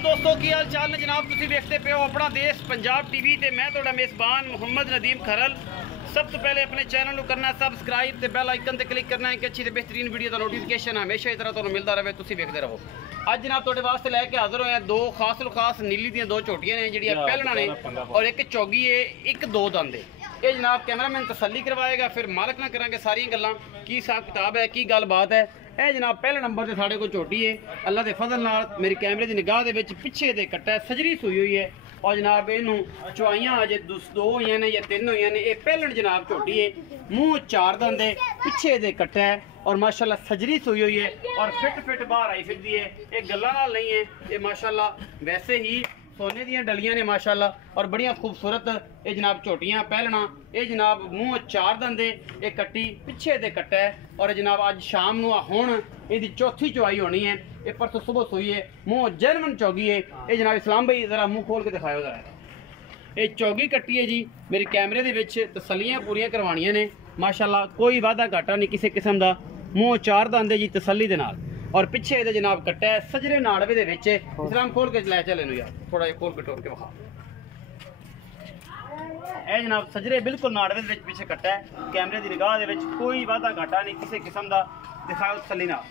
दोस्तों की हाल चाल ने जनाब तुम देखते पे हो अपना देश पंजाब टीवी ते मैं थोड़ा मेज़बान मुहम्मद नदीम खरल। सब तो पहले अपने चैनल को करना सबसक्राइब ते बेल आइकन ते क्लिक करना है कि अच्छी ते बेहतरीन वीडियो का नोटिफिकेशन हमेशा इस तरह तुम्हें मिलता रहे, तुम देखते रहो। अज जनाब थोड़े वास्ते लैके हाजिर होए दो खास नीली दी दो झोटियां ने जिहड़ियां पहलना ने और एक चौगी है, एक दो दंद है। ये जनाब कैमरामैन तसल्ली करवाएगा, फिर मालक ना करांगे सारी गल्लां की हिसाब किताब है की गलबात है। ਇਹ जनाब पहले नंबर से साढ़े को झोटी है, अल्लाह के फजल नाल मेरी कैमरे की निगाह के पिछे दे कट्टा सजरी सूई हुई है और जनाब इनू चुआइयां अजे दो हुई ने या तीन हुई ने। पहलन जनाब झोटी है, मूँह चार दंद है, पिछे दे कट्टा है और माशाल्लाह सजरी सूई हुई है और फिट बाहर आई फिरदी है। ये गल्लां नाल नहीं है, ये माशाल्लाह वैसे ही सोने दियां डलियां ने माशाल्लाह और बड़ियां खूबसूरत ये जनाब झोटियां पहलना। ये जनाब मूँह चार दंदे, ये कट्टी पिछे दे कट्टा है और जनाब अज शाम नूं हुण इहदी चौथी चुआई होनी है। ये परसों सुबह सोई है, मूँह जैनवन चौगी है। ये जनाब इस्लाम भाई जरा मुँह खोल के दिखाओ जरा। ये चौगी कट्टी है जी, मेरे कैमरे दे विच तसल्लियां पूरियां करवानियां ने माशाल्लाह, कोई वादा घाटा नहीं किसी किस्म का। मूँह चार दंदे जी तसल्ली दे नाल और पिछे ये जनाब कट्टा है सजरे नाड़वे दे विच। इस्लाम खोल के लै चले यार, थोड़ा जिहा खोल के टोर के विखा। ए जनाब सजरे बिल्कुल नाड़वे दे पिछे कट्टा है, कैमरे की निगाह दे विच कोई वादा घाटा नहीं किसी किस्म का। दिखाओ तसल्ली नाल,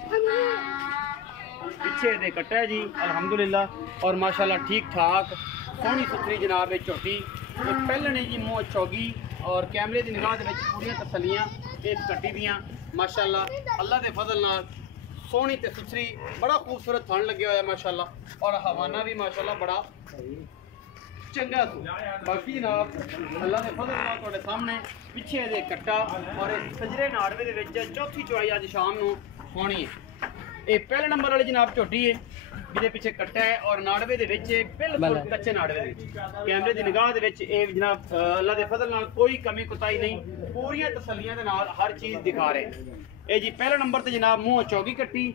पिछे दे कट्टा है जी अल्हम्दुलिल्लाह और माशाल्लाह ठीक ठाक सोहनी सुथरी जनाब ये झोटी। ये पहलने जी मूँह चौगी और कैमरे की निगाह दे विच पूरियां तसल्लियां इस कट्टी दियां माशाल्लाह अल्लाह के फजल नाल सोहनी ते सुथरी। बड़ा खूबसूरत थन लगे हुआ है माशाल्लाह और हवाना भी माशाल्लाह बड़ा चंगा सू। बाकी जनाब अल्लाह के फजल नाल तुहाडे सामने पिछे दे कट्टा और सजरे नाड़वे दे विच चौथी चुआई अज शाम नूं होनी है। ये पहले नंबर वाली जनाब झोटी है जिहदे पिछे कट्टा है और नाड़वे दे विच बिल्कुल कच्चे नाड़वे दे विच कैमरे की निगाह दे विच ये जनाब अल्लाह के फजल नाल कोई कमी कुताई नहीं, पूरियां तसल्लियां दे नाल हर चीज़ दिखा रहे। ये जी पहले नंबर ते जनाब मूँह चौगी कट्टी।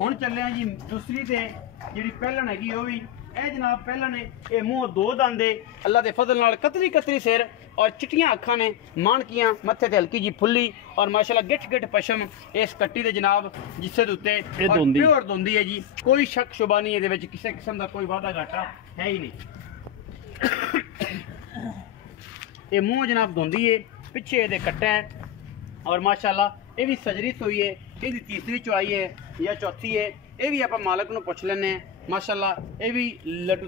हुण चले जी दूसरी ते जिहड़ी पहलन हैगी वो भी ए जनाब पहलन है। ये मूँह दो दंद है, अल्लाह के फजल नाल कतरी सिर और चिट्टियां अखां ने, मानकियां मत्थे ते हल्की जी फुल्ली और माशाल्लाह गिठ पशम इस कट्टी दे जनाब जिससे दे उत्ते प्योर दोंदी है जी। कोई शक शुबा नहीं ये किसी किस्म का कोई वादा घाटा है ही नहीं। ये मूँह जनाब दोंदी है, पिछे ये कट्टा है और माशाल्लाह ये भी सजरी सोई है। ये तीसरी चुआई है या चौथी है, ये भी आप मालक नूं पुछ लैने माशाल्लाह। ये भी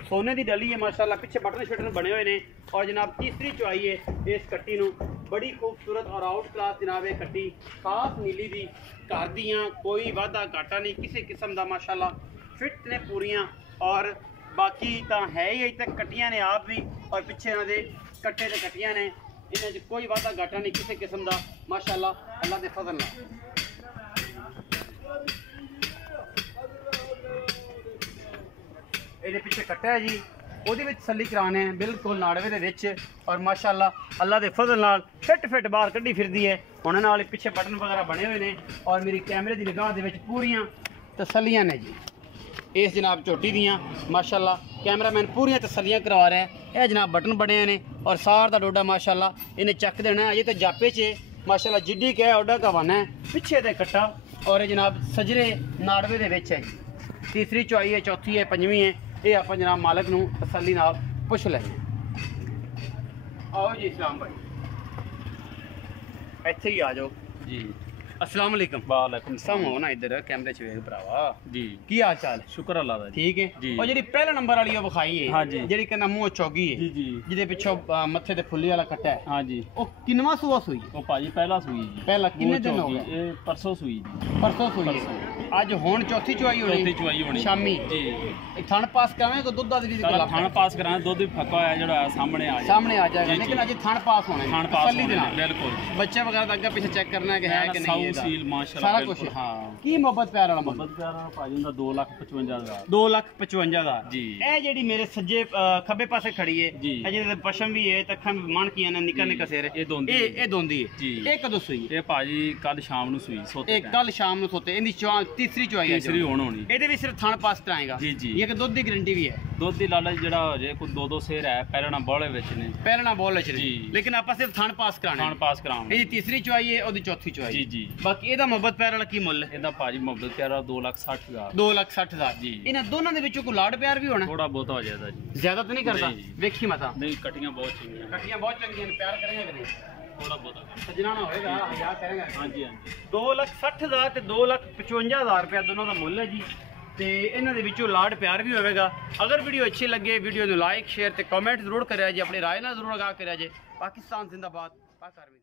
सोने की डली है माशाल्लाह, पिछे बटन शटन बने हुए हैं और जनाब तीसरी चुआई है इस कट्टी नूं। बड़ी खूबसूरत और आउट क्लास जनाब ये कट्टी खास नीली दी घर दियां, कोई वादा घाटा नहीं किसी किस्म का माशाल्लाह। फिट ने पूरियां और बाकी तो है ही अज तक कट्टियां ने आप भी और पिछे इन्होंने कट्टे ते कट्टियां ने, इन्हें कोई वादा घाटा नहीं किसी किस्म का माशाल्लाह अल्लाह के फजल नाल। ये पिछे कट्टा है जी, वो तसल्ली कराने बिल्कुल नाड़वे दे विच और माशाल्लाह अल्लाह के फजल नाल फिट बाहर कड्डी फिरदी है। हुण नाल पिछे बटन वगैरह बने हुए हैं और मेरी कैमरे की निगाह दे विच पूरियां तसल्लियां ने जी इस जनाब झोटी दियां माशाल्लाह। कैमरामैन पूरियां तसल्लियां करवा रहे हैं। यह जनाब बटन बने ने और सार का डोडा माशाल्लाह इन्हें चक देना है। ये तो जापे च माशाल्लाह जिड्डी क्या है ओडा कवाना है, पिछे दे कट्टा और ये जनाब सजरे नाड़वे दे विच है जी। तीसरी चौई है, चौथी है, पंजवीं है। ये आप जनाब मालक नूं तसल्ली नाल पुछ लैने। आओ जी इस्लाम भाई इत्थे ही आ जाओ जी। अस्सलाम वालेकुम। वालेकुम सलाम हो ना इधर कैमरे च वेख भरावा जी, की हाल चाल है? शुक्र अल्लाह दा ठीक है जी। और जी पहले नंबर वाली विखाई है हाँ जी, जी कहना मूँह चौगी है जी जी, जिहदे पिछों मत्थे ते फुल्ली वाला कट्टा है। हाँ जी, वो किनवा सूआ सूई है? वो भाजी पहला सूई जी। पहला किन्ने दिन हो गए? ये परसों सूई जी। परसों सूई है, अज हुण चौथी चुआई होनी, चौथी चुआई होनी शामी जी। थन पास करावे तो दुद्ध दी गल थान पास कराना, दुध भी फक्का होया जेड़ा सामने आ जाएगा जी, लेकिन अज थन पास होने, थान पास तसल्ली दे होने, नाल। बिल्कुल। बच्चे वगैरह अगे पीछे चेक करना है कि है कि नहीं, साउ सील माशाल्लाह सारा कुछ। हाँ, की मोहब्बत प्यार वाला मोहब्बत प्यार भाजी दा 2,55,000 2,55,000 जी। ए जेडी मेरे सज्जे खब्बे पासे खड़ी है जी, अजे पशम भी है, तखन मान किया ने निका निका सिर ये दोंदी ए दोंदी है जी। ए कदों सुई? ये भाजी कल शाम नु सुई सोते। ए कल शाम नु सोते। इंदी तीसरी चुआई है, तीसरी होनी। ਇਹਦੇ ਵੀ ਸਿਰਫ ਥਣ ਪਾਸ ਕਰਾਏਗਾ ਜੀ ਜੀ। ਇਹ ਕਿ ਦੁੱਧ ਦੀ ਗਾਰੰਟੀ ਵੀ ਹੈ? ਦੁੱਧ ਦੀ ਲਾਲਚ ਜਿਹੜਾ ਹੋ ਜੇ ਕੋਈ 2-2 ਸੇਰ ਹੈ ਪਹਿਲਣਾ ਬੋਲੇ ਵਿੱਚ ਨੇ ਪਹਿਲਣਾ ਬੋਲ ਚ ਜੀ। ਲੇਕਿਨ ਆਪਾਂ ਸਿਰਫ ਥਣ ਪਾਸ ਕਰਾਣਾ ਖਾਣ ਪਾਸ ਕਰਾਉਣ ਇਹਦੀ ਤੀਸਰੀ ਚੁਆਈ ਹੈ ਉਹਦੀ ਚੌਥੀ ਚੁਆਈ ਜੀ ਜੀ ਬਾਕੀ ਇਹਦਾ ਮੁਹੱਬਤ ਪੈਰ ਵਾਲਾ ਕੀ ਮੁੱਲ ਹੈ ਇਹਦਾ ਭਾਜੀ ਮੁਹੱਬਤ ਪਿਆਰਾ 2,60,000 2,60,000 ਜੀ। ਇਹਨਾਂ ਦੋਨਾਂ ਦੇ ਵਿੱਚੋਂ ਕੋਈ ਲਾਡ ਪਿਆਰ ਵੀ ਹੋਣਾ ਥੋੜਾ ਬਹੁਤਾ ਹੋ ਜਾਏਗਾ ਜੀ ਜ਼ਿਆਦਾ ਤਾਂ ਨਹੀਂ ਕਰਦਾ ਨਹੀਂ। ਵੇਖੀ ਮਤਾ ਨਹੀਂ ਕਟੀਆਂ ਬਹੁਤ ਚੰਗੀਆਂ ਕੱਟੀਆਂ ਬਹੁਤ ਚੰਗੀਆਂ ਨੇ ਪਿਆਰ ਕਰਾਂਗੇ ਕਿ ਨਹੀਂ ਥੋੜਾ ਬਹੁਤਾ ਸਜਣਾ ਨਾ ਹੋਏਗਾ ਹਜ਼ਾਰ ਕਰਾਂਗੇ ਹਾਂਜੀ ਹਾਂਜੀ 2,60,000 ਤੇ 2,55,000 ਰੁਪਏ ਦੋਨੋਂ ਦਾ ਮੁੱਲ ਹੈ ਜੀ ਤੇ ਇਹਨਾਂ ਦੇ ਵਿੱਚੋਂ ਲਾਡ ਪਿਆਰ ਵੀ ਹੋਵੇਗਾ ਅਗਰ ਵੀਡੀਓ ਅੱਛੀ ਲੱਗੇ ਵੀਡੀਓ ਨੂੰ ਲਾਈਕ ਸ਼ੇਅਰ ਤੇ ਕਮੈਂਟ ਜ਼ਰੂਰ ਕਰਿਆ ਜੀ ਆਪਣੀ ਰਾਏ ਨਾਲ ਜ਼ਰੂਰ ਆਗਾਹ ਕਰਿਆ ਜੀ ਪਾਕਿਸਤਾਨ ਜ਼ਿੰਦਾਬਾਦ ਪਾਕ ਆਰਮੀ